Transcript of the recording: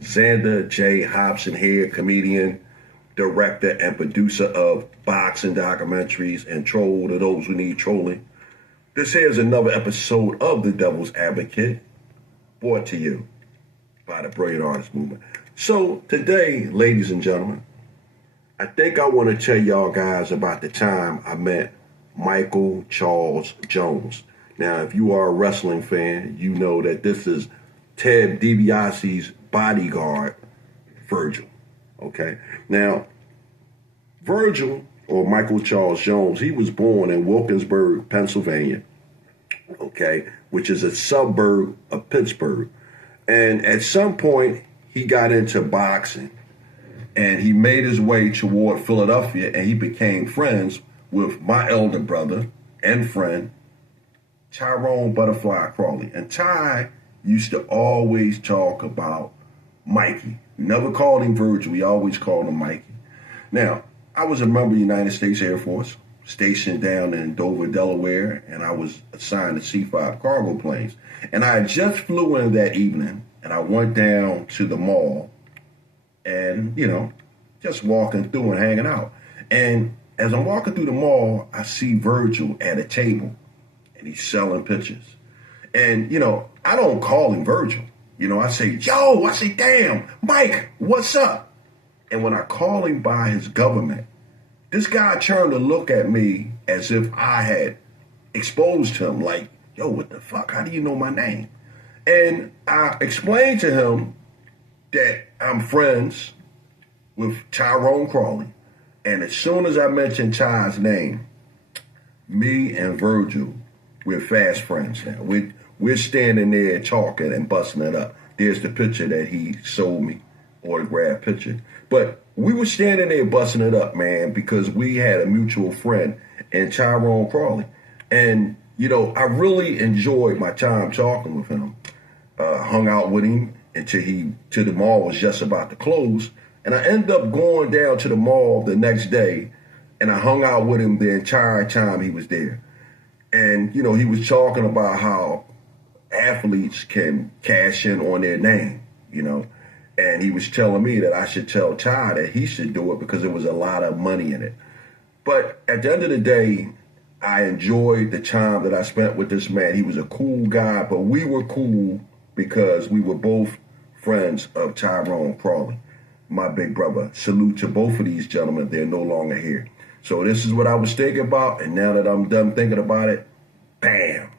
Xander J. Hobson here, comedian, director, and producer of boxing documentaries and Troll to those who need trolling. This here is another episode of The Devil's Advocate, brought to you by the Brilliant Artist Movement. So today, ladies and gentlemen, I think I want to tell y'all guys about the time I met Michael Charles Jones. Now, if you are a wrestling fan, you know that this is Ted DiBiase's Bodyguard, Virgil. Okay? Now, Virgil, or Michael Charles Jones, he was born in Wilkinsburg, Pennsylvania, okay, which is a suburb of Pittsburgh. And at some point, he got into boxing, and he made his way toward Philadelphia, and he became friends with my elder brother and friend, Tyrone Butterfly Crawley. And Ty used to always talk about Mikey. We never called him Virgil. We always called him Mikey. Now, I was a member of the United States Air Force, stationed down in Dover, Delaware, and I was assigned to C-5 cargo planes. And I just flew in that evening, and I went down to the mall and, just walking through and hanging out. And as I'm walking through the mall, I see Virgil at a table, and he's selling pictures. And, I don't call him Virgil. I say, yo, I say, damn, Mike, what's up? And when I call him by his government, this guy turned to look at me as if I had exposed him, like, yo, what the fuck? How do you know my name? And I explained to him that I'm friends with Tyrone Crawley. And as soon as I mentioned Ty's name, me and Virgil, we're fast friends now. We're standing there talking and busting it up. There's the picture that he sold me, autographed picture. But we were standing there busting it up, man, because we had a mutual friend in Tyrone Crawley. And, I really enjoyed my time talking with him. Hung out with him until the mall was just about to close. And I ended up going down to the mall the next day, and I hung out with him the entire time he was there. And, he was talking about how athletes can cash in on their name, and he was telling me that I should tell Ty that he should do it because there was a lot of money in it. But at the end of the day, I enjoyed the time that I spent with this man. He was a cool guy, but we were cool because we were both friends of Tyrone Crawley, my big brother. Salute to both of these gentlemen. They're no longer here. So this is what I was thinking about, and now that I'm done thinking about it, bam.